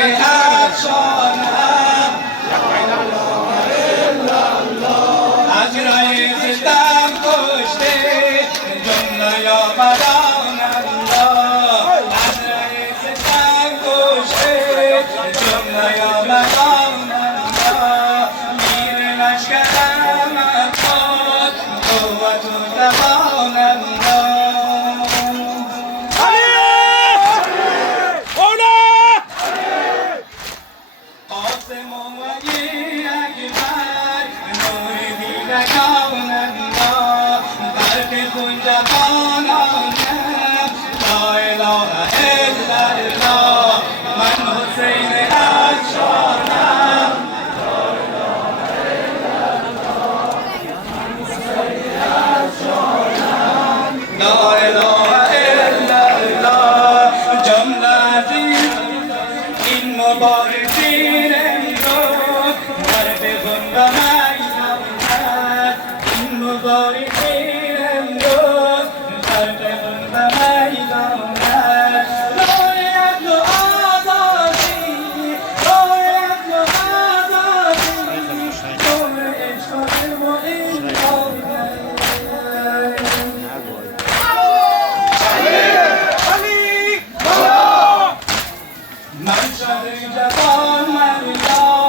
افشانم از رای ستم کشته جمله آمدانم از رای ستم کشته جمله آمدانم میر لشکرم افشاد قوت و توانم مبارکین امروز در بخوندم ایدانت این مبارکین امروز در بخوندم ایدانت باید و آزادی باید و آزادی دور عشق و علم و من شهر جوان من